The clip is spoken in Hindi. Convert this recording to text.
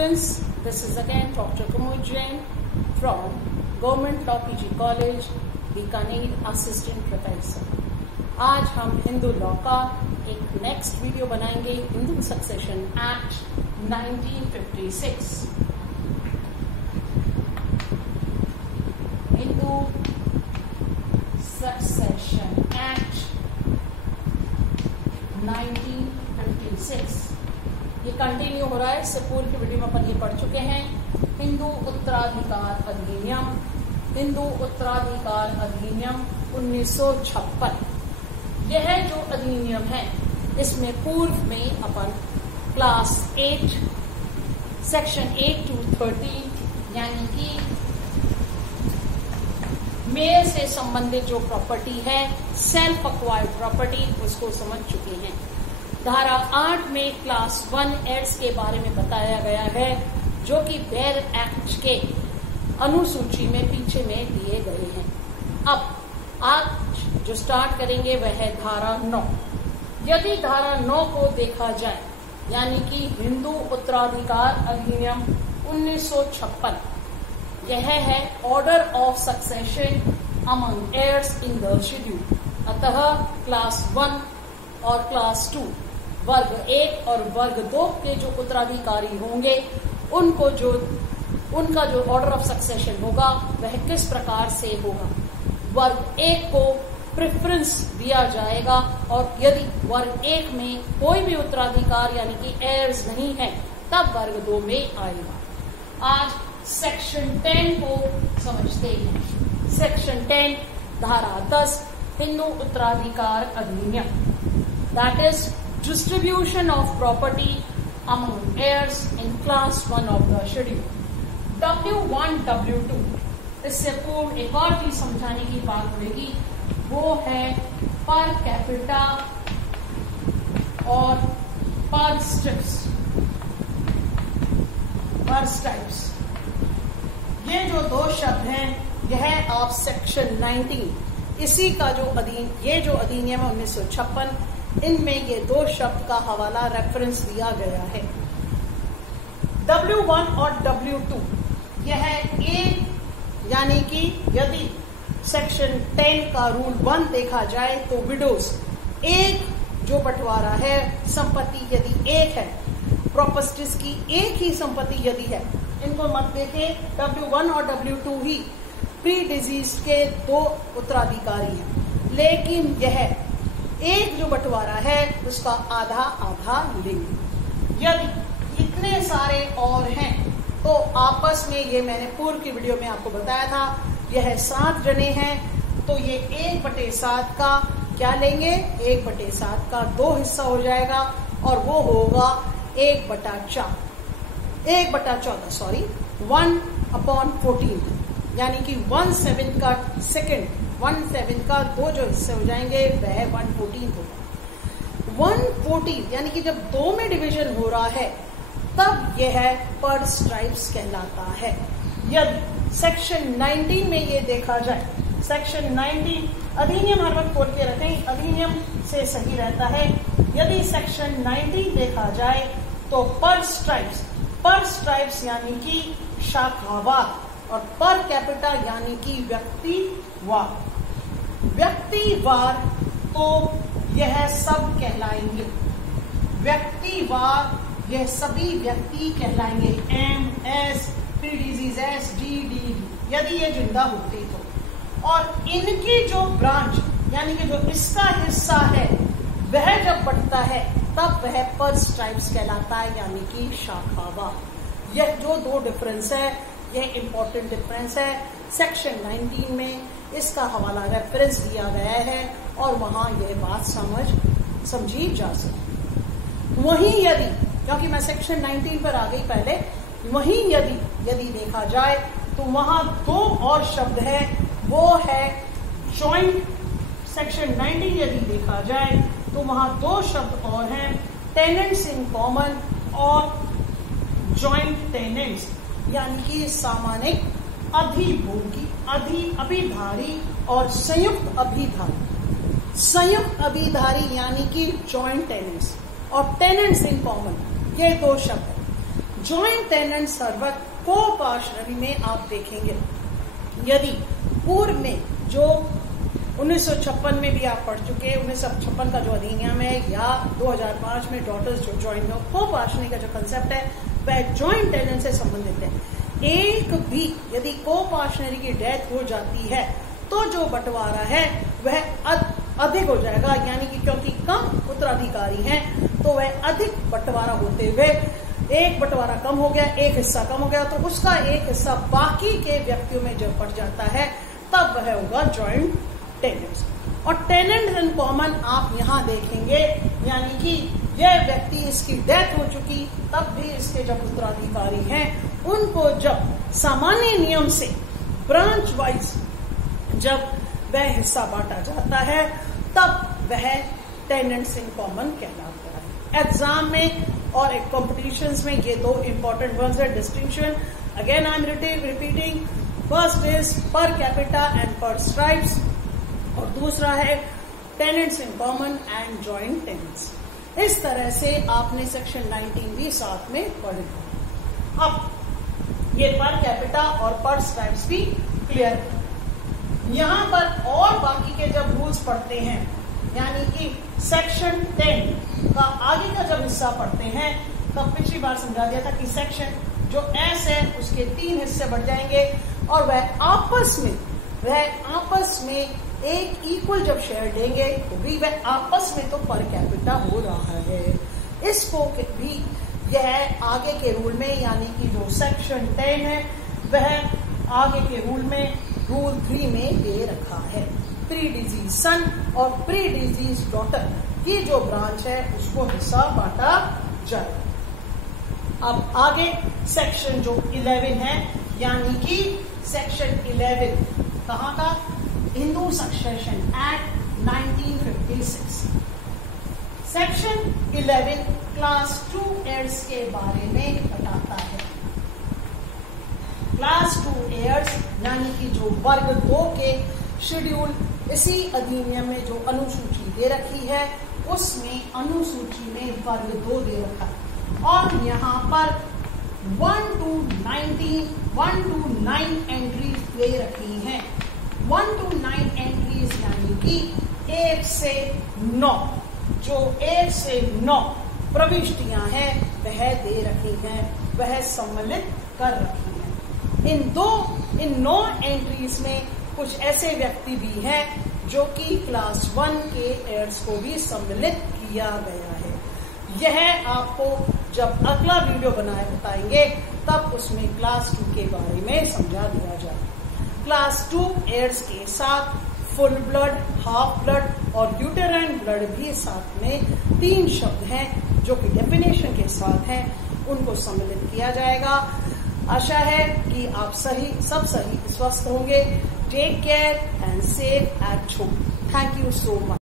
students, this is again Dr. Kumud Jain from Government Law PG College, Bikaner, assistant professor. आज हम हिंदू लॉ का एक नेक्स्ट वीडियो बनाएंगे, Hindu succession act 1956। Hindu succession act 1956 ये कंटिन्यू हो रहा है। इससे पूर्व की वीडियो में अपन ये पढ़ चुके हैं। हिंदू उत्तराधिकार अधिनियम, हिंदू उत्तराधिकार अधिनियम 1956। यह जो अधिनियम है इसमें पूर्व में अपन क्लास 8 सेक्शन 8 to 13 यानी कि मेयर से संबंधित जो प्रॉपर्टी है, सेल्फ अक्वायर्ड प्रॉपर्टी, उसको समझ चुके हैं। धारा 8 में क्लास 1 एड्स के बारे में बताया गया है, जो कि बेयर एक्ट के अनुसूची में पीछे में दिए गए हैं। अब आज जो स्टार्ट करेंगे वह है धारा 9। यदि धारा 9 को देखा जाए यानी कि हिंदू उत्तराधिकार अधिनियम 1956, यह है order of succession among heirs in the schedule. अतः क्लास 1 और क्लास 2 वर्ग 1 और वर्ग 2 के जो उत्तराधिकारी होंगे उनका जो ऑर्डर ऑफ सक्सेशन होगा वह किस प्रकार से होगा। वर्ग 1 को प्रेफरेंस दिया जाएगा और यदि वर्ग 1 में कोई भी उत्तराधिकार यानी कि एयर्स नहीं है तब वर्ग 2 में आएगा। आज सेक्शन 10 को समझते हैं। सेक्शन 10 धारा 10 हिंदू उत्तराधिकार अधिनियम, that is distribution of property among heirs in class 1 of the schedule. W1 W2 इससे पूर्व एक और चीज समझाने की बात होगी, वो है पर कैपिटा और पर स्ट्रिप्स, पर स्ट्राइप्स। ये जो दो शब्द हैं यह आप सेक्शन 19 इसी का जो ये जो अधिनियम है 1956, इनमें ये दो शब्द का हवाला रेफरेंस दिया गया है। W1 और W2 यह एक यानी कि यदि सेक्शन 10 का रूल 1 देखा जाए तो विडोज, एक जो बंटवारा है संपत्ति यदि एक है, प्रॉपर्टीज की एक ही संपत्ति यदि है, इनको मत देखें। W1 और W2 ही प्री डिजीज के दो उत्तराधिकारी हैं, लेकिन यह एक जो बंटवारा है उसका आधा आधा लेंगे। यदि इतने सारे और हैं तो आपस में, ये मैंने पूर्व की वीडियो में आपको बताया था, यह 7 जने हैं तो ये 1/7 का क्या लेंगे, 1/7 का 2 हिस्सा हो जाएगा और वो होगा 1/14 1/14 यानी कि 1/7 का सेकंड, 1/7 का 2 जो हिस्से हो जाएंगे वह 1/14 होगा। 1/14 यानी कि जब 2 में डिवीजन हो रहा है तब यह पर स्ट्राइप्स कहलाता है। यदि सेक्शन 19 में ये देखा जाए, सेक्शन 19 अधिनियम हर वक्त खोल के रखें, अधिनियम से सही रहता है। यदि सेक्शन 19 देखा जाए तो पर स्ट्राइप्स यानी कि शाखावार और पर कैपिटा यानी कि व्यक्तिवार तो यह सब कहलाएंगे। व्यक्तिवार यह सभी व्यक्ति कहलाएंगे, M S pre disease S D D यदि ये जिंदा होते तो। और इनकी जो ब्रांच यानी कि जो इसका हिस्सा है वह जब बढ़ता है तब वह पर स्ट्राइप्स कहलाता है यानी कि शाखावार। यह जो दो डिफरेंस है यह इंपॉर्टेंट डिफरेंस है। सेक्शन 19 में इसका हवाला रेफरेंस दिया गया है और वहां यह बात समझी जा सकती। वहीं यदि, क्योंकि मैं सेक्शन 19 पर आ गई पहले, वहीं यदि देखा जाए तो वहां 2 और शब्द है, वो है जॉइंट। सेक्शन 19 यदि देखा जाए तो वहां 2 शब्द और हैं, टेनेंट्स इन कॉमन और जॉइंट टेनेंट्स यानी कि सामान्य अधिभोगी, अभिधारी और संयुक्त अभिधारी। संयुक्त अभिधारी यानी कि जॉइंट टेनेंट्स और टेनेंट्स इन कॉमन, ये 2 शब्द हैं। जॉइंट टेनेंट सर्वर कोपार्शनरी में आप देखेंगे, यदि पूर्व में जो 1956 में भी आप पढ़ चुके, 1956 का जो अधिनियम है या 2005 में डॉटर्स जो ज्वाइंट कोपार्शनरी का जो कंसेप्ट है वह जॉइंट टेनेंट से संबंधित है। एक भी यदि कोपार्शनरी की डेथ हो जाती है तो जो बंटवारा है वह अधिक हो जाएगा, यानी कि क्योंकि कम उत्तराधिकारी हैं तो वह अधिक बंटवारा होते हुए एक बंटवारा कम हो गया, एक हिस्सा कम हो गया, तो उसका एक हिस्सा बाकी के व्यक्तियों में जब बढ़ जाता है तब वह होगा जॉइंट टेनेंट्स। और टेनेंट इन कॉमन आप यहां देखेंगे, यानी कि यह व्यक्ति इसकी डेथ हो चुकी तब भी इसके जब उत्तराधिकारी हैं उनको जब सामान्य नियम से ब्रांच वाइज जब वह हिस्सा बांटा जाता है तब वह टेनेंट्स इन कॉमन कहलाता है। एग्जाम में और एक कॉम्पिटिशन्स में ये दो इंपॉर्टेंट वर्ड्स है distinction. Again I am repeating, first is per capita and पर स्ट्राइप्स और दूसरा है tenants in common and joint tenants. इस तरह से आपने सेक्शन 19 भी साथ में पढ़ा। अब ये पर कैपिटा और पर स्ट्राइप्स भी क्लियर है। यहां पर और बाकी के जब रूल्स पढ़ते हैं, यानी कि सेक्शन 10 का आगे का जब हिस्सा पढ़ते हैं तब पिछली बार समझा दिया था कि सेक्शन जो एस है उसके 3 हिस्से बढ़ जाएंगे और वह आपस में एक इक्वल जब शेयर देंगे तो भी वह आपस में तो पर कैपिटा हो रहा है। इसको भी यह आगे के रूल में, यानी कि जो सेक्शन 10 है वह आगे के रूल में रूल 3 में दे रखा है। प्री डिजीज सन और प्री डिजीज डॉटर की जो ब्रांच है उसको हिस्सा बांटा जाए। अब आगे सेक्शन जो 11 है, यानी कि सेक्शन 11 कहाँ का? Hindu succession act 1956। Section 11 class 2 heirs के बारे में बताता है। क्लास 2 एयर्स यानी कि जो वर्ग 2 के शेड्यूल इसी अधिनियम में जो अनुसूची दे रखी है उसमें अनुसूची में वर्ग 2 दे रखा है और यहाँ पर 1 to 9 एंट्रीज दे रखी हैं। 1 to 9 एंट्रीज यानी कि 1 से 9, जो 1 से 9 प्रविष्टियां हैं वह दे रखी हैं, वह सम्मिलित कर रखी हैं। इन 9 एंट्रीज में कुछ ऐसे व्यक्ति भी हैं जो कि क्लास 1 के एयर्स को भी सम्मिलित किया गया है। यह आपको जब अगला वीडियो बताएंगे तब उसमें क्लास 2 के बारे में समझा दिया जाए। क्लास 2 एयर्स के साथ फुल ब्लड, हाफ ब्लड और यूटेराइन ब्लड भी साथ में 3 शब्द हैं जो कि डेफिनेशन के साथ हैं, उनको सम्मिलित किया जाएगा। आशा है कि आप सब सही स्वस्थ होंगे। Take care and safe at home. Thank you so much.